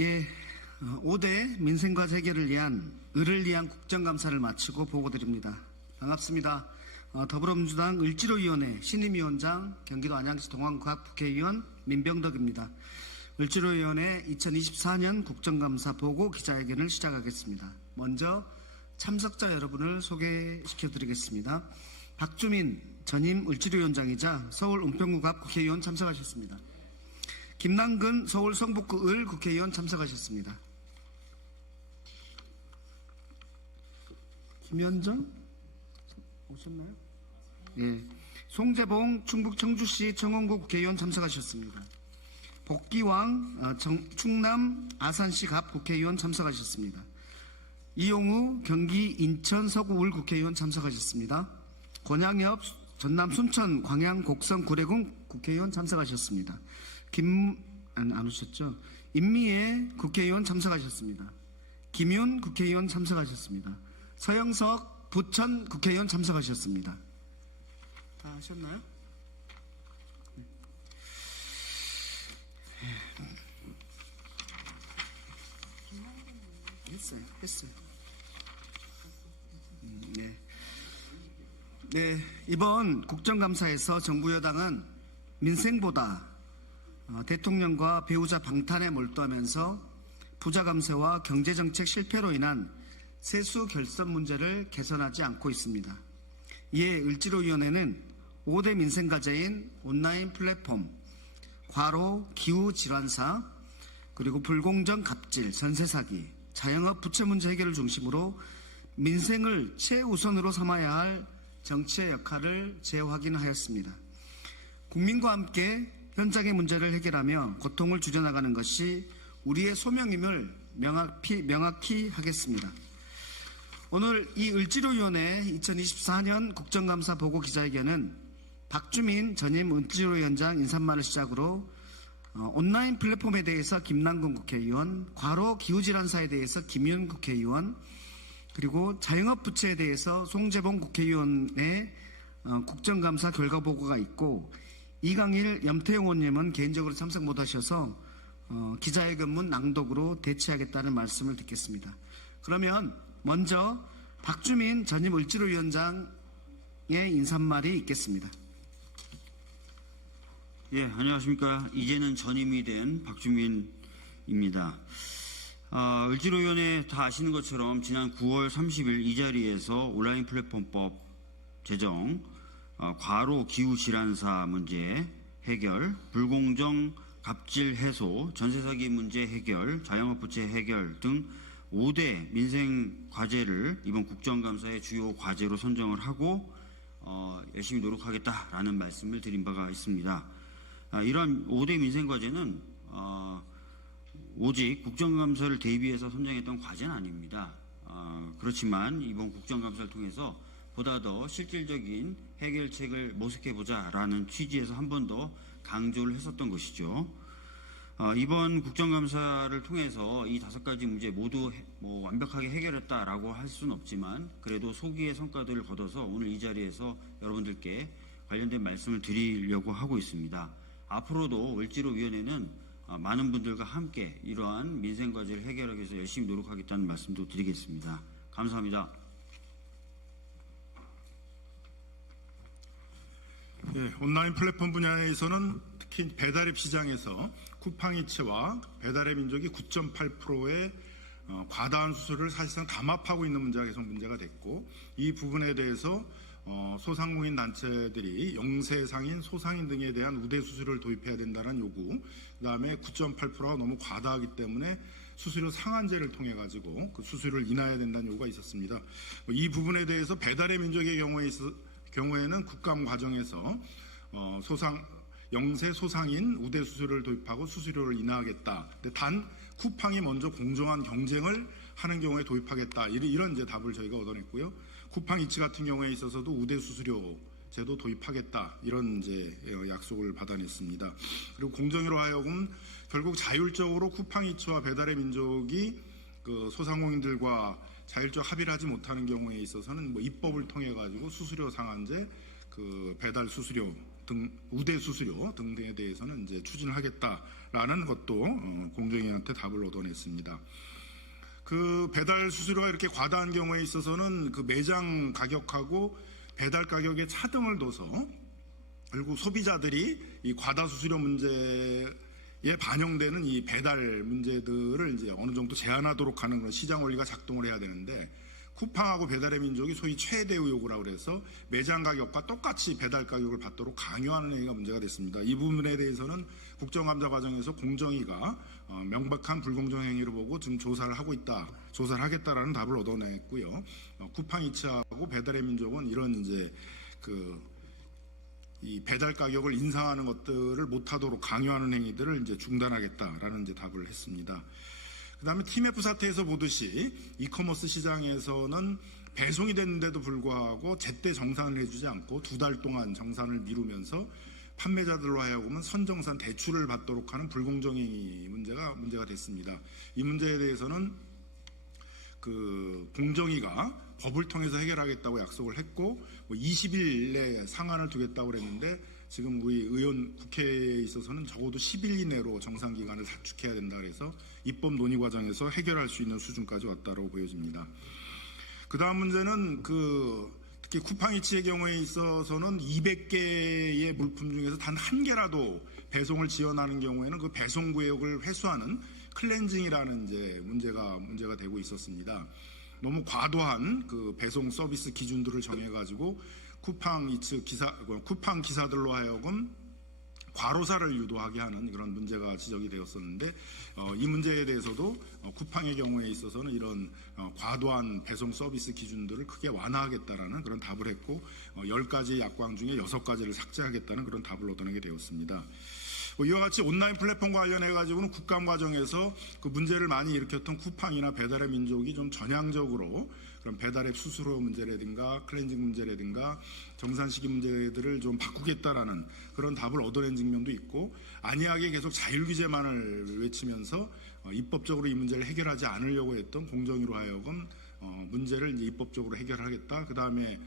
예, 5대 민생과제 해결을 위한 을을 위한 국정감사를 마치고 보고드립니다. 반갑습니다. 더불어민주당 을지로위원회 신임위원장 경기도 안양시 동안구갑 국회의원 민병덕입니다. 을지로위원회 2024년 국정감사 보고 기자회견을 시작하겠습니다. 먼저 참석자 여러분을 소개시켜드리겠습니다. 박주민 전임 을지로위원장이자 서울 은평구갑 국회의원 참석하셨습니다. 김남근 서울 성북구 을 국회의원 참석하셨습니다. 김현정 오셨나요? 예. 송재봉 충북 청주시 청원구 국회의원 참석하셨습니다. 복기왕 충남 아산시 갑 국회의원 참석하셨습니다. 이용우 경기 인천 서구 을 국회의원 참석하셨습니다. 권양엽 전남 순천 광양 곡성 구례군 국회의원 참석하셨습니다. 안 오셨죠? 임미애 국회의원 참석하셨습니다. 김윤 국회의원 참석하셨습니다. 서영석 부천 국회의원 참석하셨습니다. 다 하셨나요? 했어요. 네, 이번 국정감사에서 정부 여당은 민생보다 대통령과 배우자 방탄에 몰두하면서 부자 감세와 경제정책 실패로 인한 세수 결선 문제를 개선하지 않고 있습니다. 이에 을지로위원회는 5대 민생과제인 온라인 플랫폼, 과로 기후질환사, 그리고 불공정 갑질, 전세 사기, 자영업 부채 문제 해결을 중심으로 민생을 최우선으로 삼아야 할 정치의 역할을 재확인하였습니다. 국민과 함께 현장의 문제를 해결하며 고통을 줄여나가는 것이 우리의 소명임을 명확히 하겠습니다. 오늘 이 을지로위원회 2024년 국정감사 보고 기자회견은 박주민 전임 을지로위원장 인사말을 시작으로 온라인 플랫폼에 대해서 김남근 국회의원, 과로 기후질환사에 대해서 김윤 국회의원, 그리고 자영업 부채에 대해서 송재봉 국회의원의 국정감사 결과 보고가 있고, 이강일 염태영 의원님은 개인적으로 참석 못하셔서 기자회견문 낭독으로 대체하겠다는 말씀을 듣겠습니다. 그러면 먼저 박주민 전임 을지로위원장의 인사말이 있겠습니다. 예, 안녕하십니까. 이제는 전임이 된 박주민입니다. 을지로위원회 다 아시는 것처럼 지난 9월 30일 이 자리에서 온라인 플랫폼법 제정, 과로 기후질환사 문제 해결, 불공정 갑질 해소, 전세사기 문제 해결, 자영업 부채 해결 등 5대 민생 과제를 이번 국정감사의 주요 과제로 선정을 하고 열심히 노력하겠다라는 말씀을 드린 바가 있습니다. 이런 5대 민생 과제는 오직 국정감사를 대비해서 선정했던 과제는 아닙니다. 그렇지만 이번 국정감사를 통해서 보다 더 실질적인 해결책을 모색해보자라는 취지에서 한 번 더 강조를 했었던 것이죠. 이번 국정감사를 통해서 이 5가지 문제 모두 완벽하게 해결했다라고 할 수는 없지만 그래도 소기의 성과들을 거둬서 오늘 이 자리에서 여러분들께 관련된 말씀을 드리려고 하고 있습니다. 앞으로도 을지로위원회는 많은 분들과 함께 이러한 민생과제를 해결하기 위해서 열심히 노력하겠다는 말씀도 드리겠습니다. 감사합니다. 예, 온라인 플랫폼 분야에서는 특히 배달앱 시장에서 쿠팡이츠와 배달의 민족이 9.8%의 과다한 수수료를 사실상 담합하고 있는 문제가 계속 문제가 됐고, 이 부분에 대해서 소상공인 단체들이 영세상인, 소상인 등에 대한 우대 수수료를 도입해야 된다는 요구, 그다음에 9.8%가 너무 과다하기 때문에 수수료 상한제를 통해 가지고 그 수수료를 인하해야 된다는 요구가 있었습니다. 이 부분에 대해서 배달의 민족의 경우에는 국감 과정에서 영세 소상인 우대 수수료를 도입하고 수수료를 인하하겠다. 근데 단 쿠팡이 먼저 공정한 경쟁을 하는 경우에 도입하겠다. 이런 이제 답을 저희가 얻어냈고요. 쿠팡이츠 같은 경우에 있어서도 우대 수수료 제도 도입하겠다. 이런 이제 약속을 받아냈습니다. 그리고 공정위로 하여금 결국 자율적으로 쿠팡이츠와 배달의 민족이 그 소상공인들과 자율적 합의를 하지 못하는 경우에 있어서는 입법을 통해 가지고 수수료 상한제, 그 배달 수수료 등 우대 수수료 등등에 대해서는 이제 추진을 하겠다라는 것도 공정위한테 답을 얻어냈습니다. 그 배달 수수료가 이렇게 과다한 경우에 있어서는 그 매장 가격하고 배달 가격에 차등을 둬서 결국 소비자들이 이 과다 수수료 문제에 반영되는 이 배달 문제들을 이제 어느 정도 제한하도록 하는 그런 시장 원리가 작동을 해야 되는데, 쿠팡하고 배달의 민족이 소위 최대 의혹이라고 그래서 매장 가격과 똑같이 배달 가격을 받도록 강요하는 행위가 문제가 됐습니다. 이 부분에 대해서는 국정감사 과정에서 공정위가 명백한 불공정 행위를 보고 지금 조사를 하겠다라는 답을 얻어냈고요. 쿠팡이츠하고 배달의 민족은 이런 이제 이 배달 가격을 인상하는 것들을 못하도록 강요하는 행위들을 이제 중단하겠다라는 이제 답을 했습니다. 그다음에 TMF 사태에서 보듯이 이커머스 시장에서는 배송이 됐는데도 불구하고 제때 정산을 해주지 않고 2달 동안 정산을 미루면서 판매자들로 하여금은 선정산 대출을 받도록 하는 불공정행위 문제가 됐습니다. 이 문제에 대해서는 그 공정위가 법을 통해서 해결하겠다고 약속을 했고 20일 내에 상한을 두겠다고 그랬는데, 지금 우리 의원 국회에 있어서는 적어도 10일 이내로 정상 기간을 단축해야 된다 그래서 입법 논의 과정에서 해결할 수 있는 수준까지 왔다고 보여집니다. 그 다음 문제는 특히 쿠팡이츠의 경우에 있어서는 200개의 물품 중에서 단 한 개라도 배송을 지연하는 경우에는 그 배송 구역을 회수하는 클렌징이라는 이제 문제가 되고 있었습니다. 너무 과도한 그 배송 서비스 기준들을 정해가지고 쿠팡 기사들로 하여금 과로사를 유도하게 하는 그런 문제가 지적이 되었었는데, 이 문제에 대해서도 쿠팡의 경우에 있어서는 이런 과도한 배송 서비스 기준들을 크게 완화하겠다라는 그런 답을 했고, 10가지 약관 중에 6가지를 삭제하겠다는 그런 답을 얻어내게 되었습니다. 이와 같이 온라인 플랫폼과 관련해가지고는 국감 과정에서 그 문제를 많이 일으켰던 쿠팡이나 배달의 민족이 좀 전향적으로 그런 배달앱 수수료 문제라든가 클렌징 문제라든가 정산 시기 문제들을 좀 바꾸겠다라는 그런 답을 얻어낸 측면도 있고, 안이하게 계속 자율 규제만을 외치면서 입법적으로 이 문제를 해결하지 않으려고 했던 공정위로 하여금 문제를 이제 입법적으로 해결하겠다. 그 다음에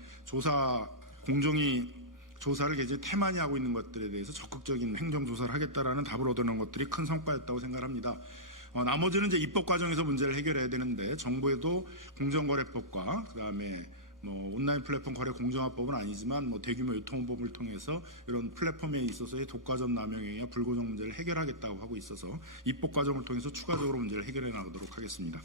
공정위 조사를 굉장히 태만히 하고 있는 것들에 대해서 적극적인 행정 조사를 하겠다라는 답을 얻어낸 것들이 큰 성과였다고 생각합니다. 나머지는 이제 입법 과정에서 문제를 해결해야 되는데, 정부에도 공정거래법과 그다음에 온라인 플랫폼 거래 공정화법은 아니지만 대규모 유통법을 통해서 이런 플랫폼에 있어서의 독과점 남용행위와 불공정 문제를 해결하겠다고 하고 있어서 입법 과정을 통해서 추가적으로 문제를 해결해 나가도록 하겠습니다.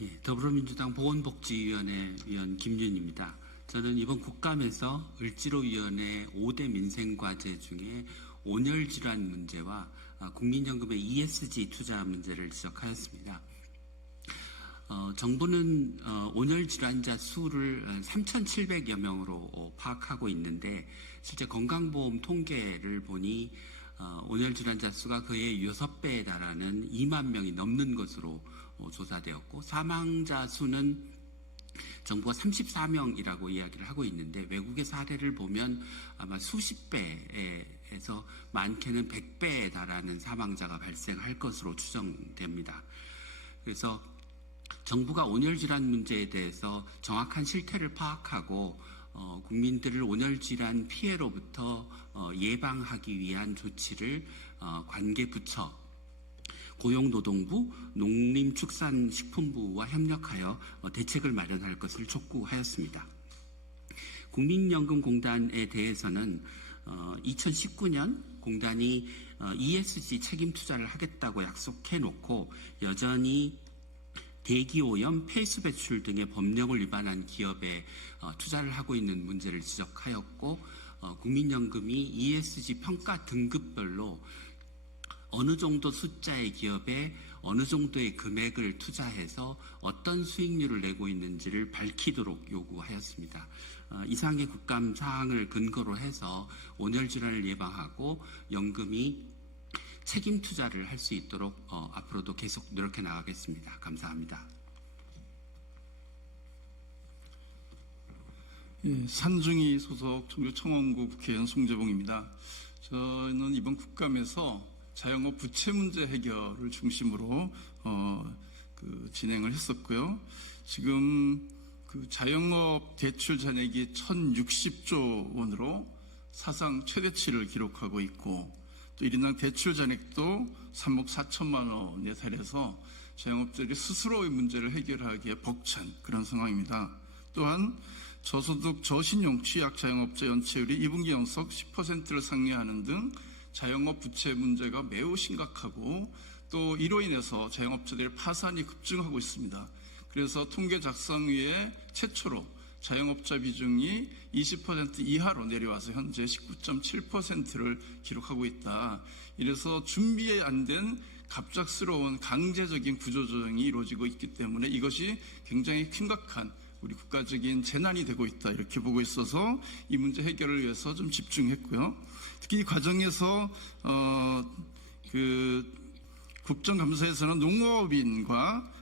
예, 더불어민주당 보건복지위원회 위원 김윤입니다. 저는 이번 국감에서 을지로위원회 5대 민생과제 중에 온열질환 문제와 국민연금의 ESG 투자 문제를 지적하였습니다. 정부는 온열질환자 수를 3,700여 명으로 파악하고 있는데, 실제 건강보험 통계를 보니 온열질환자 수가 거의 6배에 달하는 2만 명이 넘는 것으로 조사되었고, 사망자 수는 정부가 34명이라고 이야기를 하고 있는데, 외국의 사례를 보면 아마 수십 배에서 많게는 100배에 달하는 사망자가 발생할 것으로 추정됩니다. 그래서 정부가 온열질환 문제에 대해서 정확한 실태를 파악하고 국민들을 온열질환 피해로부터 예방하기 위한 조치를 관계부처, 고용노동부, 농림축산식품부와 협력하여 대책을 마련할 것을 촉구하였습니다. 국민연금공단에 대해서는 2019년 공단이 ESG 책임 투자를 하겠다고 약속해놓고 여전히 대기오염, 폐수 배출 등의 법령을 위반한 기업에 투자를 하고 있는 문제를 지적하였고, 국민연금이 ESG 평가 등급별로 어느 정도 숫자의 기업에 어느 정도의 금액을 투자해서 어떤 수익률을 내고 있는지를 밝히도록 요구하였습니다. 이상의 국감 사항을 근거로 해서 온열질환을 예방하고 연금이 책임 투자를 할 수 있도록 앞으로도 계속 노력해 나가겠습니다. 감사합니다. 예, 산중이 소속 청주청원구 국회의원 송재봉입니다. 저는 이번 국감에서 자영업 부채 문제 해결을 중심으로 진행을 했었고요. 지금 그 자영업 대출 잔액이 1,060조 원으로 사상 최대치를 기록하고 있고, 또 1인당 대출 잔액도 3억 4천만 원에 달해서 자영업자들이 스스로의 문제를 해결하기에 벅찬 그런 상황입니다. 또한 저소득 저신용 취약 자영업자 연체율이 2분기 연속 10%를 상회하는 등 자영업 부채 문제가 매우 심각하고, 또 이로 인해서 자영업자들의 파산이 급증하고 있습니다. 그래서 통계 작성위에 최초로 자영업자 비중이 20% 이하로 내려와서 현재 19.7%를 기록하고 있다. 이래서 준비 안 된 갑작스러운 강제적인 구조조정이 이루어지고 있기 때문에 이것이 굉장히 심각한 우리 국가적인 재난이 되고 있다, 이렇게 보고 있어서 이 문제 해결을 위해서 좀 집중했고요. 특히 이 과정에서 국정감사에서는 농업인과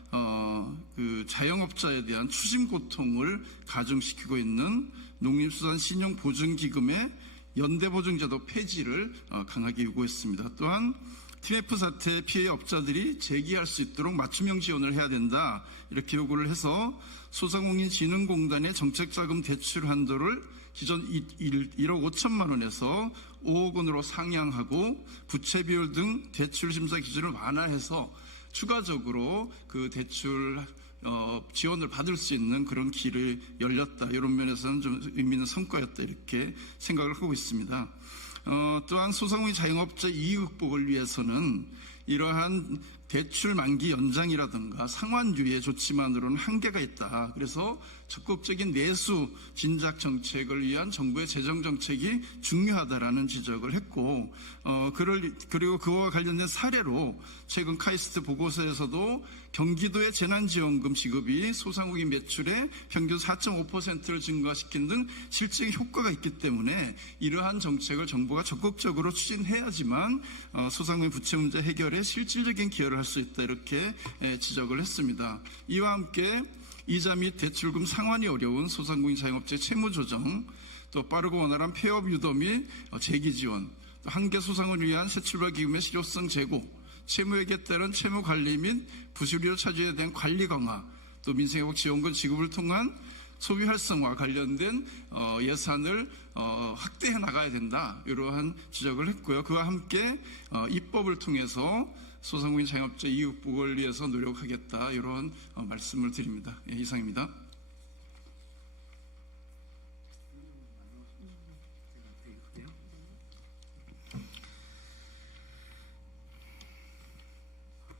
그 자영업자에 대한 추심 고통을 가중시키고 있는 농림수산신용보증기금의 연대보증제도 폐지를 강하게 요구했습니다. 또한 TF 사태 피해 업자들이 재기할 수 있도록 맞춤형 지원을 해야 된다, 이렇게 요구를 해서 소상공인진흥공단의 정책자금 대출 한도를 기존 1억 5천만 원에서 5억 원으로 상향하고 부채 비율 등 대출 심사 기준을 완화해서 추가적으로 그 대출 지원을 받을 수 있는 그런 길을 열렸다, 이런 면에서는 좀 의미 있는 성과였다, 이렇게 생각을 하고 있습니다. 또한 소상공인 자영업자 이익 극복을 위해서는 이러한 대출 만기 연장이라든가 상환 유예 조치만으로는 한계가 있다. 그래서 적극적인 내수 진작 정책을 위한 정부의 재정 정책이 중요하다라는 지적을 했고, 그리고 그와 관련된 사례로 최근 카이스트 보고서에서도 경기도의 재난지원금 지급이 소상공인 매출의 평균 4.5%를 증가시킨 등 실질적인 효과가 있기 때문에 이러한 정책을 정부가 적극적으로 추진해야지만 소상공인 부채 문제 해결에 실질적인 기여를 할 수 있다, 이렇게 지적을 했습니다. 이와 함께 이자 및 대출금 상환이 어려운 소상공인 자영업자의 채무 조정, 또 빠르고 원활한 폐업 유도 및 재기 지원, 또 한계 소상을 위한 새출발 기금의 실효성 제고, 채무액에 따른 채무 관리 및 부실료 차주에 대한 관리 강화, 또 민생회복 지원금 지급을 통한 소비 활성화 관련된 예산을 확대해 나가야 된다, 이러한 지적을 했고요. 그와 함께 입법을 통해서 소상공인 자영업자 이익 극복을 위해서 노력하겠다, 이런 말씀을 드립니다. 예, 이상입니다.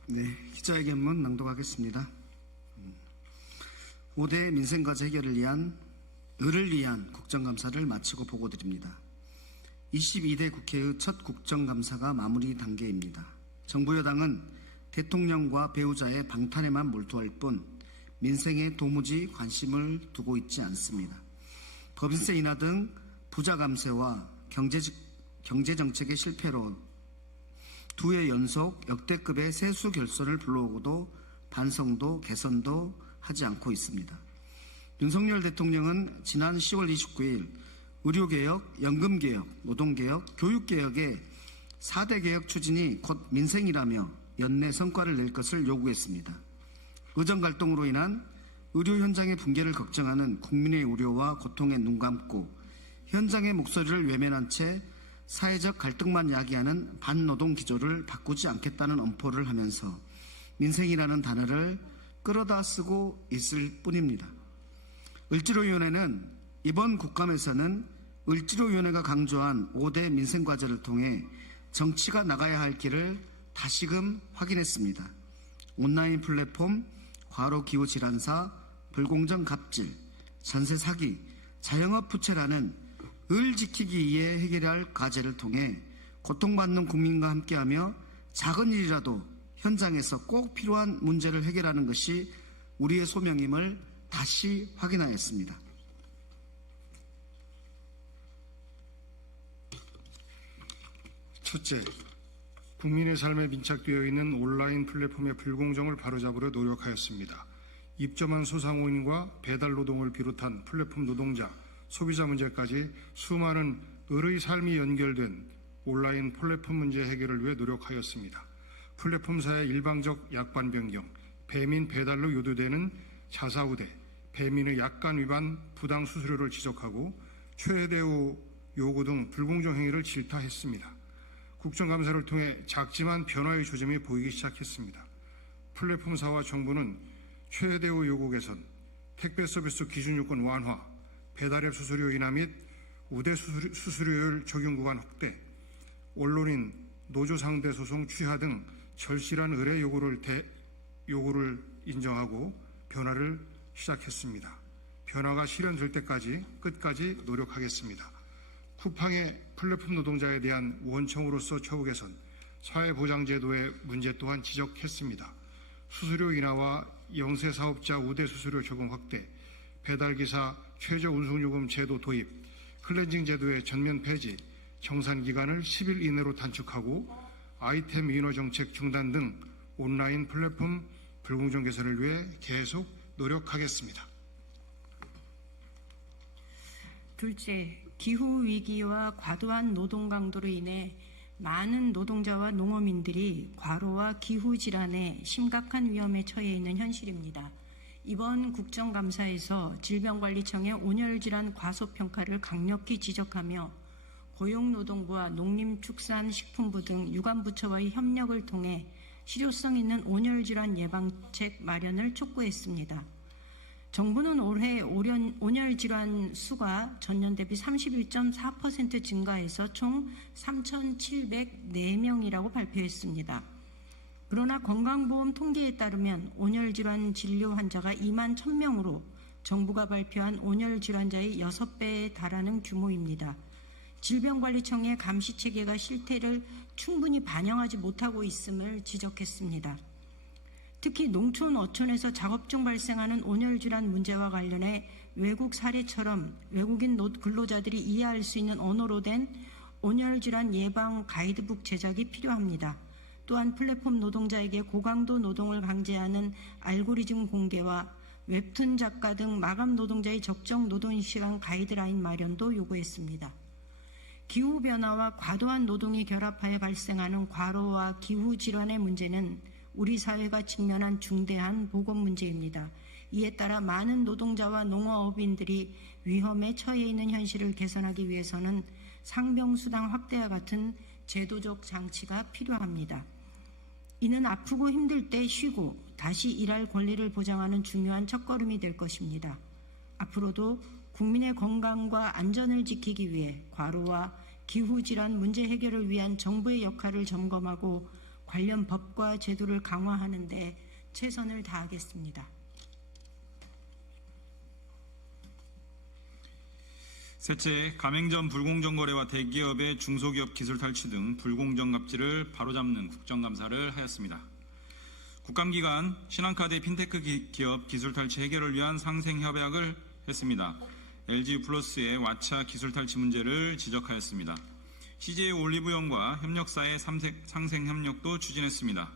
네, 기자회견문 낭독하겠습니다. 5대 민생과제 해결을 위한 국정감사를 마치고 보고드립니다. 22대 국회의 첫 국정감사가 마무리 단계입니다. 정부 여당은 대통령과 배우자의 방탄에만 몰두할 뿐 민생에 도무지 관심을 두고 있지 않습니다. 법인세 인하 등 부자 감세와 경제정책의 실패로 두 해 연속 역대급의 세수 결손을 불러오고도 반성도 개선도 하지 않고 있습니다. 윤석열 대통령은 지난 10월 29일 의료개혁, 연금개혁, 노동개혁, 교육개혁의 4대 개혁 추진이 곧 민생이라며 연내 성과를 낼 것을 요구했습니다. 의정갈등으로 인한 의료 현장의 붕괴를 걱정하는 국민의 우려와 고통에 눈감고 현장의 목소리를 외면한 채 사회적 갈등만 야기하는 반노동 기조를 바꾸지 않겠다는 엄포를 하면서 민생이라는 단어를 끌어다 쓰고 있을 뿐입니다. 을지로위원회는 이번 국감에서는 을지로위원회가 강조한 5대 민생과제를 통해 정치가 나가야 할 길을 다시금 확인했습니다. 온라인 플랫폼, 과로기후질환사, 불공정 갑질, 전세 사기, 자영업 부채라는 을 지키기 위해 해결해야 할 과제를 통해 고통받는 국민과 함께하며 작은 일이라도 현장에서 꼭 필요한 문제를 해결하는 것이 우리의 소명임을 다시 확인하였습니다. 첫째, 국민의 삶에 밀착되어 있는 온라인 플랫폼의 불공정을 바로잡으려 노력하였습니다. 입점한 소상공인과 배달 노동을 비롯한 플랫폼 노동자, 소비자 문제까지 수많은 을의 삶이 연결된 온라인 플랫폼 문제 해결을 위해 노력하였습니다. 플랫폼사의 일방적 약관 변경, 배민 배달로 유도되는 자사우대, 배민의 약관 위반, 부당 수수료를 지적하고 최대우 요구 등 불공정 행위를 질타했습니다. 국정감사를 통해 작지만 변화의 조짐이 보이기 시작했습니다. 플랫폼사와 정부는 최대우 요구 개선, 택배 서비스 기준 요건 완화, 배달앱 수수료 인하 및 우대 수수료율 적용 구간 확대, 언론인 노조 상대 소송 취하 등 절실한 의뢰 요구를 인정하고 변화를 시작했습니다. 변화가 실현될 때까지 끝까지 노력하겠습니다. 쿠팡의 플랫폼 노동자에 대한 원청으로서 처우 개선, 사회보장제도의 문제 또한 지적했습니다. 수수료 인하와 영세사업자 우대 수수료 적용 확대, 배달기사 최저 운송요금 제도 도입, 클렌징 제도의 전면 폐지, 정산기간을 10일 이내로 단축하고 아이템 인허 정책 중단 등 온라인 플랫폼 불공정 개선을 위해 계속 노력하겠습니다. 둘째, 기후위기와 과도한 노동 강도로 인해 많은 노동자와 농어민들이 과로와 기후질환에 심각한 위험에 처해 있는 현실입니다. 이번 국정감사에서 질병관리청의 온열질환 과소평가를 강력히 지적하며 고용노동부와 농림축산식품부 등 유관부처와의 협력을 통해 실효성 있는 온열질환 예방책 마련을 촉구했습니다. 정부는 올해 온열질환 수가 전년 대비 31.4% 증가해서 총 3,704명이라고 발표했습니다. 그러나 건강보험 통계에 따르면 온열질환 진료 환자가 2만 1,000명으로 정부가 발표한 온열질환자의 6배에 달하는 규모입니다. 질병관리청의 감시체계가 실태를 충분히 반영하지 못하고 있음을 지적했습니다. 특히 농촌, 어촌에서 작업 중 발생하는 온열질환 문제와 관련해 외국 사례처럼 외국인 근로자들이 이해할 수 있는 언어로 된 온열질환 예방 가이드북 제작이 필요합니다. 또한 플랫폼 노동자에게 고강도 노동을 강제하는 알고리즘 공개와 웹툰 작가 등 마감 노동자의 적정 노동시간 가이드라인 마련도 요구했습니다. 기후변화와 과도한 노동이 결합하여 발생하는 과로와 기후질환의 문제는 우리 사회가 직면한 중대한 보건 문제입니다. 이에 따라 많은 노동자와 농어업인들이 위험에 처해 있는 현실을 개선하기 위해서는 상병수당 확대와 같은 제도적 장치가 필요합니다. 이는 아프고 힘들 때 쉬고 다시 일할 권리를 보장하는 중요한 첫걸음이 될 것입니다. 앞으로도 국민의 건강과 안전을 지키기 위해 과로와 기후질환 문제 해결을 위한 정부의 역할을 점검하고 관련 법과 제도를 강화하는 데 최선을 다하겠습니다. 셋째, 가맹점 불공정 거래와 대기업의 중소기업 기술 탈취 등 불공정 갑질을 바로잡는 국정감사를 하였습니다. 국감기간 신한카드의 핀테크 기업 기술 탈취 해결을 위한 상생 협약을 했습니다. LG플러스의 왓챠 기술 탈취 문제를 지적하였습니다. CJ 올리브영과 협력사의 상생 협력도 추진했습니다.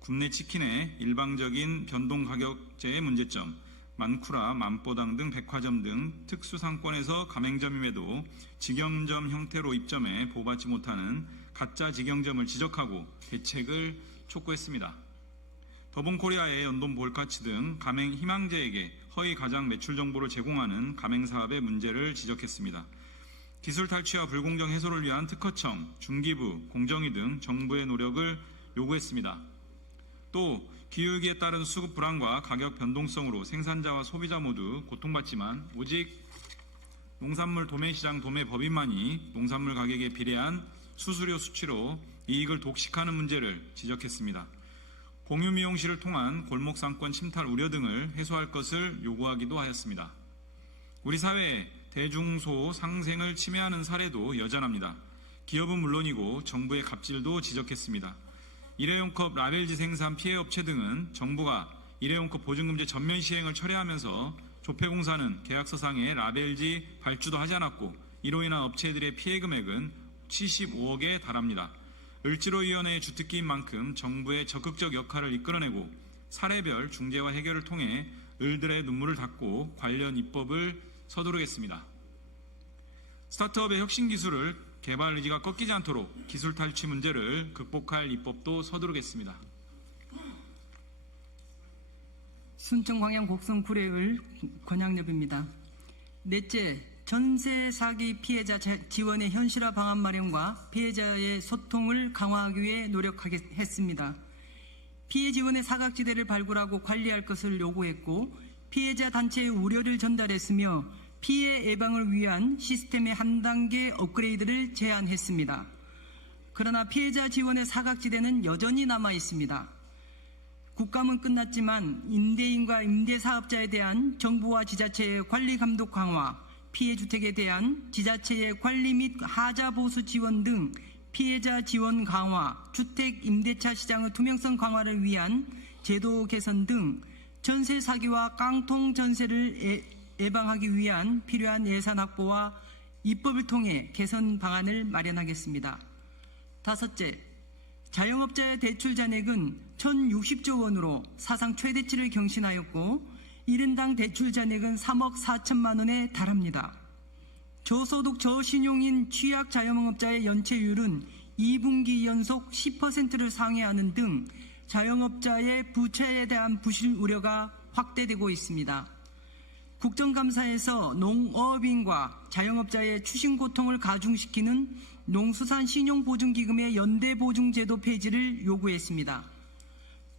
국내 치킨의 일방적인 변동 가격제의 문제점, 만쿠라, 만보당 등 백화점 등 특수상권에서 가맹점임에도 직영점 형태로 입점해 보호받지 못하는 가짜 직영점을 지적하고 대책을 촉구했습니다. 더본코리아의 연돈 볼카치 등 가맹 희망제에게 허위 가장 매출 정보를 제공하는 가맹사업의 문제를 지적했습니다. 기술 탈취와 불공정 해소를 위한 특허청, 중기부, 공정위 등 정부의 노력을 요구했습니다. 또 기후위기에 따른 수급 불안과 가격 변동성으로 생산자와 소비자 모두 고통받지만 오직 농산물 도매시장 도매법인만이 농산물 가격에 비례한 수수료 수치로 이익을 독식하는 문제를 지적했습니다. 공유미용실을 통한 골목상권 침탈 우려 등을 해소할 것을 요구하기도 하였습니다. 우리 사회에 대중소 상생을 침해하는 사례도 여전합니다. 기업은 물론이고 정부의 갑질도 지적했습니다. 일회용컵 라벨지 생산 피해업체 등은 정부가 일회용컵 보증금제 전면 시행을 철회하면서 조폐공사는 계약서상에 라벨지 발주도 하지 않았고 이로 인한 업체들의 피해 금액은 75억에 달합니다. 을지로위원회의 주특기인 만큼 정부의 적극적 역할을 이끌어내고 사례별 중재와 해결을 통해 을들의 눈물을 닦고 관련 입법을 서두르겠습니다. 스타트업의 혁신 기술을 개발 의지가 꺾이지 않도록 기술 탈취 문제를 극복할 입법도 서두르겠습니다. 순천 광양 곡성 구례을 권양엽입니다. 넷째, 전세 사기 피해자 지원의 현실화 방안 마련과 피해자의 소통을 강화하기 위해 노력하겠습니다. 피해 지원의 사각지대를 발굴하고 관리할 것을 요구했고 피해자 단체의 우려를 전달했으며 피해 예방을 위한 시스템의 한 단계 업그레이드를 제안했습니다. 그러나 피해자 지원의 사각지대는 여전히 남아 있습니다. 국감은 끝났지만 임대인과 임대사업자에 대한 정부와 지자체의 관리 감독 강화, 피해 주택에 대한 지자체의 관리 및 하자 보수 지원 등 피해자 지원 강화, 주택 임대차 시장의 투명성 강화를 위한 제도 개선 등 전세 사기와 깡통 전세를 예방하기 위한 필요한 예산 확보와 입법을 통해 개선 방안을 마련하겠습니다. 다섯째, 자영업자의 대출 잔액은 1,060조 원으로 사상 최대치를 경신하였고 1인당 대출 잔액은 3억 4천만 원에 달합니다. 저소득 저신용인 취약 자영업자의 연체율은 2분기 연속 10%를 상회하는 등 자영업자의 부채에 대한 부실 우려가 확대되고 있습니다. 국정감사에서 농업인과 자영업자의 추심 고통을 가중시키는 농수산 신용보증기금의 연대보증제도 폐지를 요구했습니다.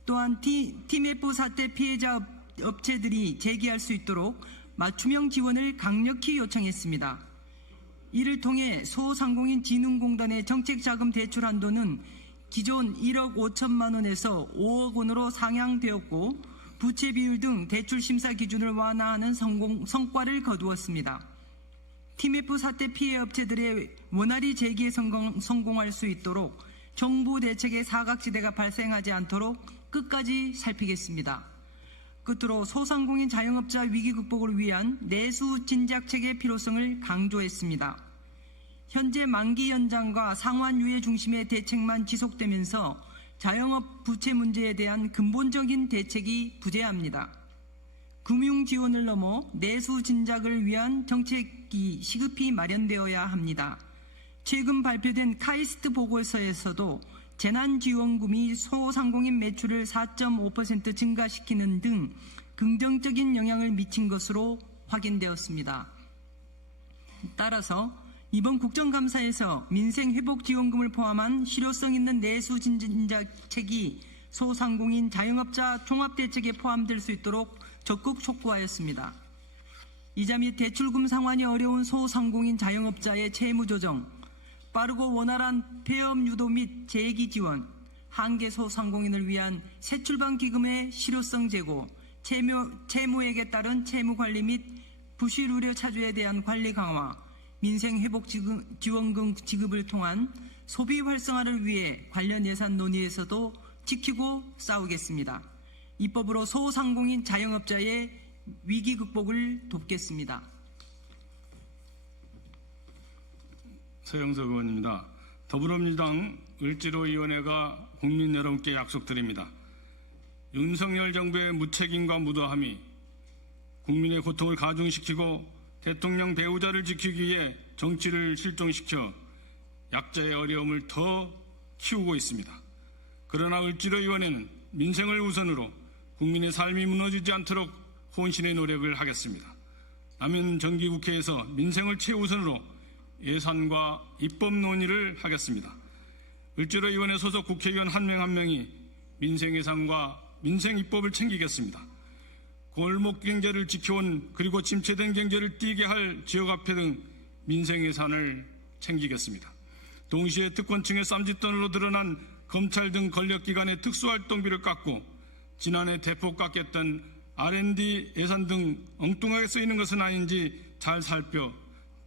또한 TMF 사태 피해자 업체들이 제기할 수 있도록 맞춤형 지원을 강력히 요청했습니다. 이를 통해 소상공인 진흥공단의 정책자금 대출 한도는 기존 1억 5천만 원에서 5억 원으로 상향되었고 부채 비율 등 대출 심사 기준을 완화하는 성과를 거두었습니다. TMF 사태 피해 업체들의 원활히 재기에 성공할 수 있도록 정부 대책의 사각지대가 발생하지 않도록 끝까지 살피겠습니다. 끝으로 소상공인 자영업자 위기 극복을 위한 내수 진작책의 필요성을 강조했습니다. 현재 만기 연장과 상환 유예 중심의 대책만 지속되면서 자영업 부채 문제에 대한 근본적인 대책이 부재합니다. 금융 지원을 넘어 내수 진작을 위한 정책이 시급히 마련되어야 합니다. 최근 발표된 카이스트 보고서에서도 재난지원금이 소상공인 매출을 4.5% 증가시키는 등 긍정적인 영향을 미친 것으로 확인되었습니다. 따라서 이번 국정감사에서 민생회복지원금을 포함한 실효성 있는 내수 진작책이 소상공인 자영업자 종합대책에 포함될 수 있도록 적극 촉구하였습니다. 이자 및 대출금 상환이 어려운 소상공인 자영업자의 채무조정, 빠르고 원활한 폐업 유도 및 재기 지원, 한계 소상공인을 위한 새출방 기금의 실효성 제고, 채무액에 따른 채무관리 및 부실 우려 차주에 대한 관리 강화, 민생회복지원금 지급을 통한 소비 활성화를 위해 관련 예산 논의에서도 지키고 싸우겠습니다. 입법으로 소상공인 자영업자의 위기 극복을 돕겠습니다. 서영석 의원입니다. 더불어민주당 을지로위원회가 국민 여러분께 약속드립니다. 윤석열 정부의 무책임과 무도함이 국민의 고통을 가중시키고 대통령 배우자를 지키기 위해 정치를 실종시켜 약자의 어려움을 더 키우고 있습니다. 그러나 을지로위원회는 민생을 우선으로 국민의 삶이 무너지지 않도록 혼신의 노력을 하겠습니다. 남은 정기국회에서 민생을 최우선으로 예산과 입법 논의를 하겠습니다. 을지로위원회 소속 국회의원 한 명 한 명이 민생 예산과 민생 입법을 챙기겠습니다. 골목 경제를 지켜온 그리고 침체된 경제를 뛰게 할 지역화폐 등 민생 예산을 챙기겠습니다. 동시에 특권층의 쌈짓돈으로 드러난 검찰 등 권력기관의 특수활동비를 깎고 지난해 대폭 깎였던 R&D 예산 등 엉뚱하게 쓰이는 것은 아닌지 잘 살펴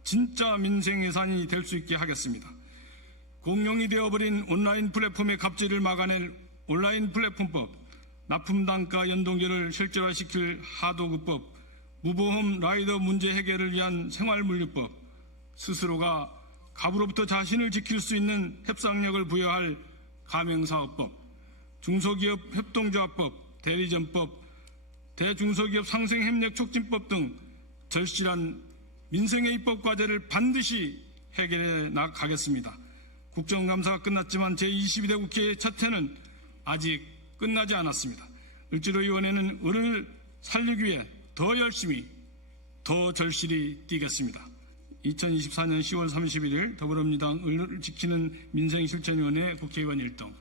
진짜 민생 예산이 될 수 있게 하겠습니다. 공용이 되어버린 온라인 플랫폼의 갑질을 막아낼 온라인 플랫폼법, 납품단가 연동제를 실제화시킬 하도급법, 무보험 라이더 문제 해결을 위한 생활물류법, 스스로가 갑으로부터 자신을 지킬 수 있는 협상력을 부여할 가맹사업법, 중소기업 협동조합법, 대리점법, 대중소기업 상생협력 촉진법 등 절실한 민생의 입법 과제를 반드시 해결해 나가겠습니다. 국정감사가 끝났지만 제22대 국회의 첫 해는 아직 끝나지 않았습니다. 을지로위원회는 을을 살리기 위해 더 열심히, 더 절실히 뛰겠습니다. 2024년 10월 31일 더불어민주당 을 지키는 민생실천위원회 국회의원 1등